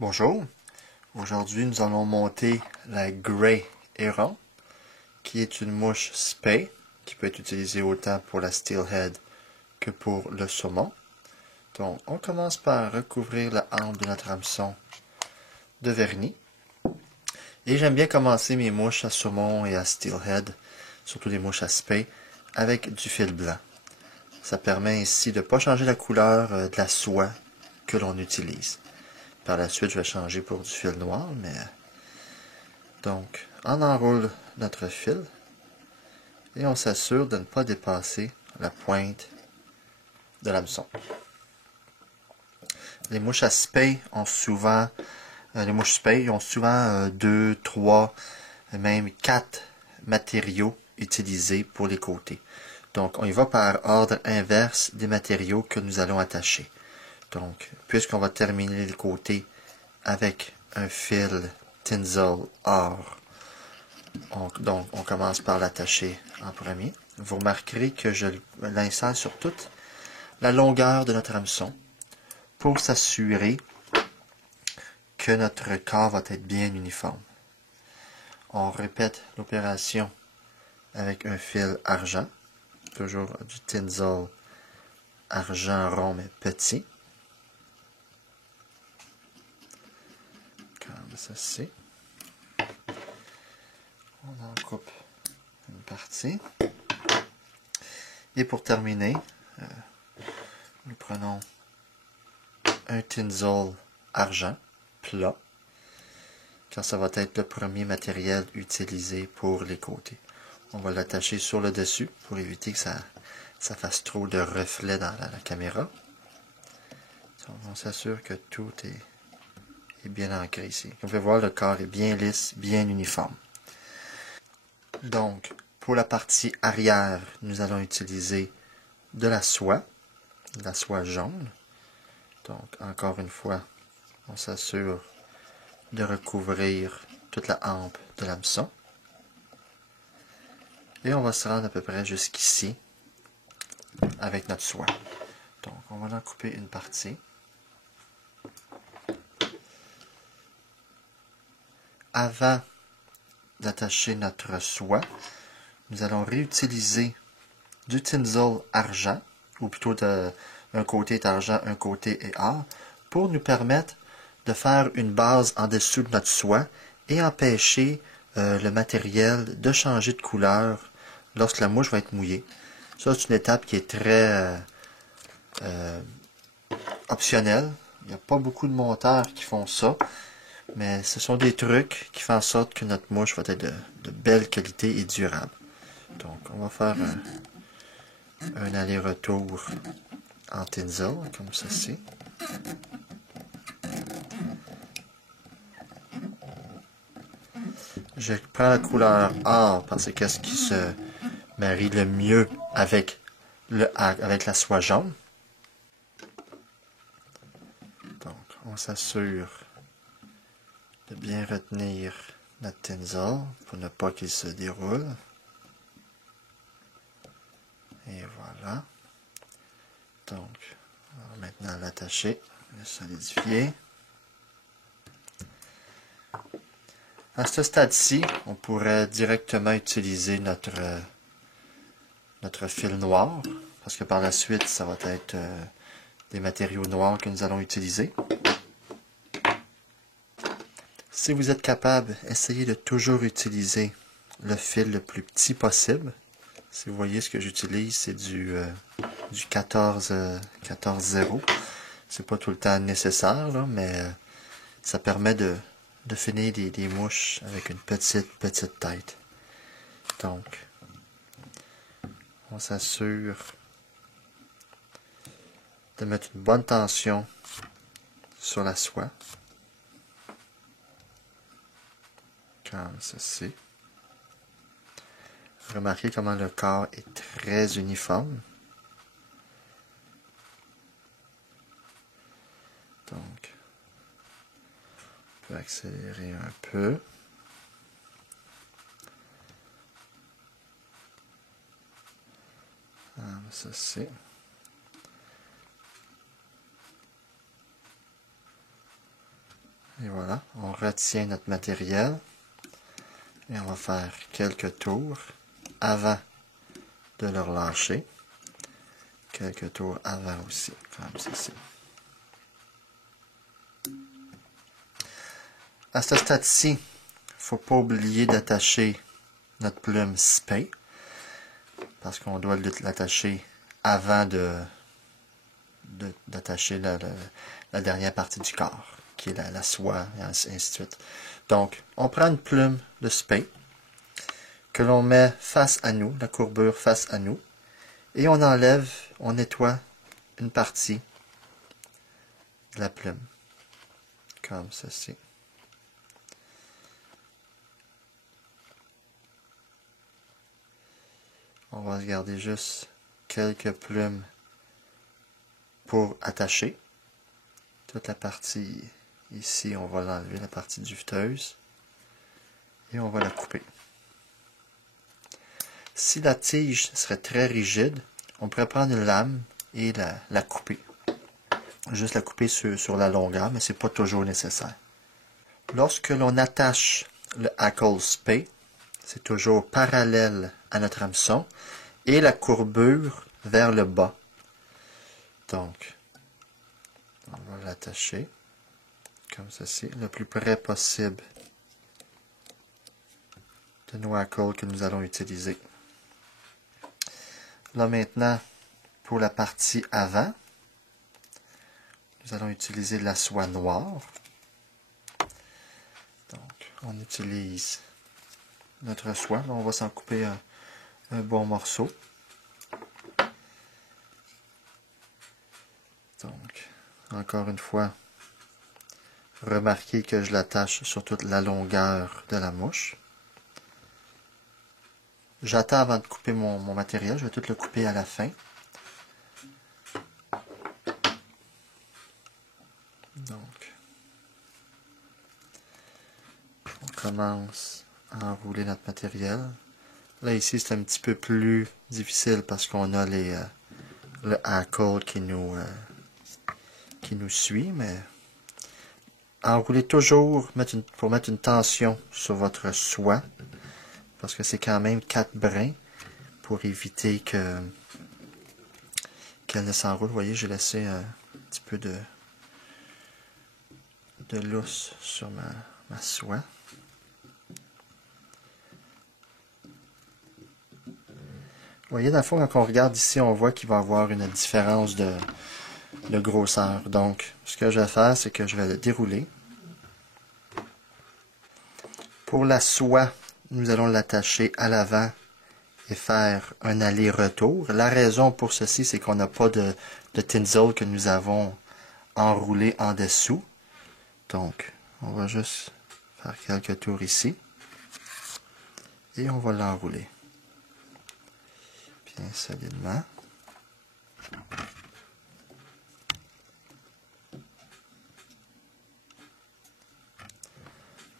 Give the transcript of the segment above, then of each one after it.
Bonjour, aujourd'hui nous allons monter la Grey Heron, qui est une mouche spey, qui peut être utilisée autant pour la steelhead que pour le saumon. Donc on commence par recouvrir la hampe de notre hameçon de vernis. Et j'aime bien commencer mes mouches à saumon et à steelhead, surtout les mouches à spey, avec du fil blanc. Ça permet ainsi de ne pas changer la couleur de la soie que l'on utilise. Par la suite, je vais changer pour du fil noir, mais... Donc, on enroule notre fil et on s'assure de ne pas dépasser la pointe de l'hameçon. Les mouches à spey ont souvent... les mouches spey ont souvent 2, 3, même 4 matériaux utilisés pour les côtés. Donc, on y va par ordre inverse des matériaux que nous allons attacher. Donc, puisqu'on va terminer les côtés avec un fil Tinsel or, donc on commence par l'attacher en premier. Vous remarquerez que je l'insère sur toute la longueur de notre hameçon pour s'assurer que notre corps va être bien uniforme. On répète l'opération avec un fil argent, toujours du Tinsel argent rond mais petit. Comme ceci. On en coupe une partie. Et pour terminer, nous prenons un Tinsel argent plat, car ça va être le premier matériel utilisé pour les côtés. On va l'attacher sur le dessus pour éviter que ça fasse trop de reflets dans la caméra. On s'assure que tout est bien ancré ici. Comme vous pouvez voir, le corps est bien lisse, bien uniforme. Donc, pour la partie arrière, nous allons utiliser de la soie jaune. Donc, encore une fois, on s'assure de recouvrir toute la hampe de l'hameçon. Et on va se rendre à peu près jusqu'ici avec notre soie. Donc, on va en couper une partie. Avant d'attacher notre soie, nous allons réutiliser du Tinsel argent, ou plutôt un côté est argent, un côté est or, pour nous permettre de faire une base en dessous de notre soie et empêcher le matériel de changer de couleur lorsque la mouche va être mouillée. Ça, c'est une étape qui est très optionnelle. Il n'y a pas beaucoup de monteurs qui font ça, mais ce sont des trucs qui font en sorte que notre mouche va être de belle qualité et durable. Donc, on va faire un aller-retour en Tinsel, comme ceci. Je prends la couleur or parce que c'est ce qui se marie le mieux avec la soie jaune. Donc, on s'assure de bien retenir notre Tinsel pour ne pas qu'il se déroule. Et voilà. Donc, on va maintenant l'attacher, le solidifier. À ce stade-ci, on pourrait directement utiliser notre fil noir, parce que par la suite, ça va être des matériaux noirs que nous allons utiliser. Si vous êtes capable, essayez de toujours utiliser le fil le plus petit possible. Si vous voyez ce que j'utilise, c'est du 14-0. C'est pas tout le temps nécessaire, là, mais ça permet de finir des mouches avec une petite tête. Donc, on s'assure de mettre une bonne tension sur la soie. Comme ceci. Remarquez comment le corps est très uniforme. Donc, on peut accélérer un peu. Comme ceci. Et voilà, on retient notre matériel. Et on va faire quelques tours avant de le relâcher. Quelques tours avant aussi, comme ceci. À ce stade-ci, il ne faut pas oublier d'attacher notre plume spey, parce qu'on doit l'attacher avant d'attacher la dernière partie du corps, qui est la soie, et ainsi de suite. Donc, on prend une plume de spey, que l'on met face à nous, la courbure face à nous, et on enlève, on nettoie une partie de la plume, comme ceci. On va garder juste quelques plumes pour attacher. Toute la partie ici, on va l'enlever, la partie duveteuse, et on va la couper. Si la tige serait très rigide, on pourrait prendre une lame et la couper. Juste la couper sur la longueur, mais ce n'est pas toujours nécessaire. Lorsque l'on attache le hackle spey, c'est toujours parallèle à notre hameçon et la courbure vers le bas. Donc, on va l'attacher comme ceci, le plus près possible de nos hackles que nous allons utiliser. Là maintenant, pour la partie avant, nous allons utiliser de la soie noire. Donc, on utilise notre soie. Là, on va s'en couper un bon morceau. Donc, encore une fois, remarquez que je l'attache sur toute la longueur de la mouche. J'attends avant de couper mon matériel. Je vais tout le couper à la fin. Donc, on commence à enrouler notre matériel. Là, ici, c'est un petit peu plus difficile parce qu'on a le hackle qui nous suit, mais enroulez toujours pour mettre une tension sur votre soie, parce que c'est quand même 4 brins pour éviter qu'elle ne s'enroule. Vous voyez, j'ai laissé un petit peu de lousse sur ma soie. Vous voyez, dans le fond, quand on regarde ici, on voit qu'il va y avoir une différence de grosseur. Donc, ce que je vais faire, c'est que je vais le dérouler. Pour la soie, nous allons l'attacher à l'avant et faire un aller-retour. La raison pour ceci, c'est qu'on n'a pas de tinsel que nous avons enroulé en dessous. Donc, on va juste faire quelques tours ici. Et on va l'enrouler bien solidement.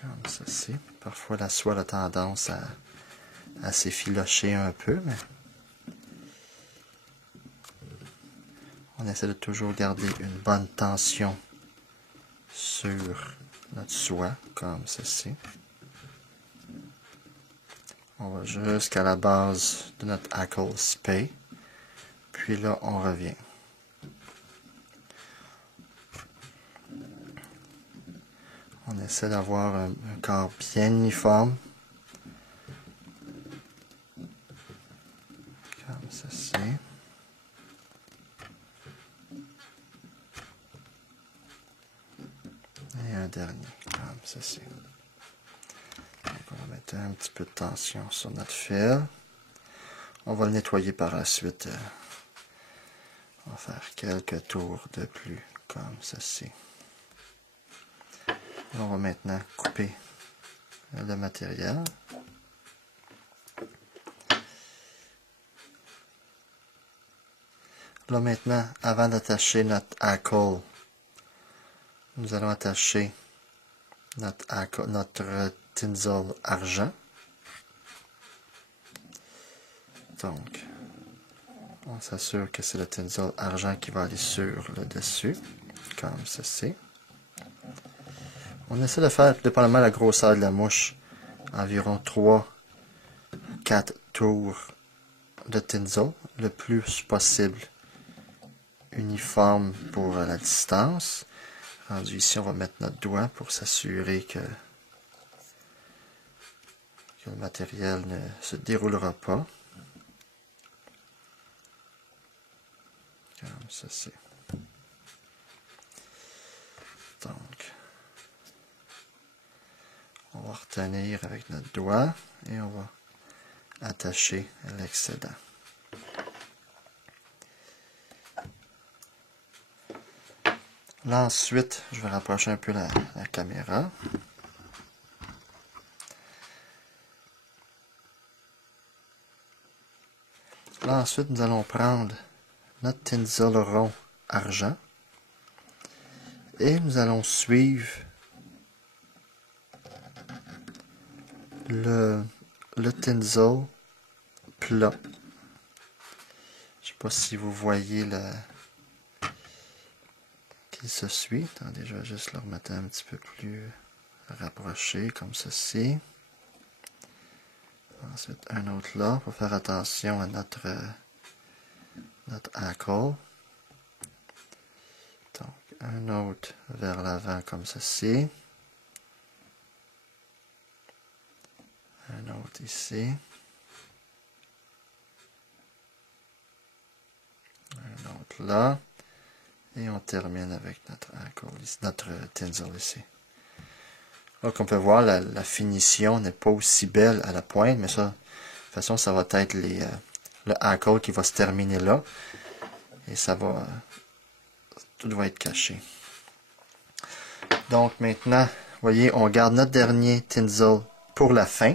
Comme ceci. Parfois, la soie a tendance à s'effilocher un peu, mais on essaie de toujours garder une bonne tension sur notre soie, comme ceci. On va jusqu'à la base de notre hackle spey, puis là, on revient. On essaie d'avoir un corps bien uniforme. Comme ceci. Et un dernier, comme ceci. Donc, on va mettre un petit peu de tension sur notre fil. On va le nettoyer par la suite. On va faire quelques tours de plus, comme ceci. On va maintenant couper le matériel. Là maintenant, avant d'attacher notre hackle, nous allons attacher notre tinsel argent. Donc, on s'assure que c'est le tinsel argent qui va aller sur le dessus, comme ceci. On essaie de faire, dépendamment de la grosseur de la mouche, environ 3-4 tours de tinsel, le plus possible uniforme pour la distance. Rendu ici, on va mettre notre doigt pour s'assurer que le matériel ne se déroulera pas. Comme ceci. Donc, on va retenir avec notre doigt et on va attacher l'excédent. Là ensuite, je vais rapprocher un peu la caméra. Là ensuite, nous allons prendre notre tinsel rond argent et nous allons suivre le tinsel plat. Je ne sais pas si vous voyez qu'il se suit. Attendez, je vais juste le remettre un petit peu plus rapproché comme ceci. Ensuite, un autre là, pour faire attention à notre hackle. Donc, un autre vers l'avant comme ceci. Un autre ici. Un autre là. Et on termine avec notre hackle, notre tinsel ici. Là, comme on peut voir, la finition n'est pas aussi belle à la pointe, mais ça, de toute façon, ça va être le hackle qui va se terminer là. Et ça va, tout va être caché. Donc maintenant, vous voyez, on garde notre dernier tinsel pour la fin.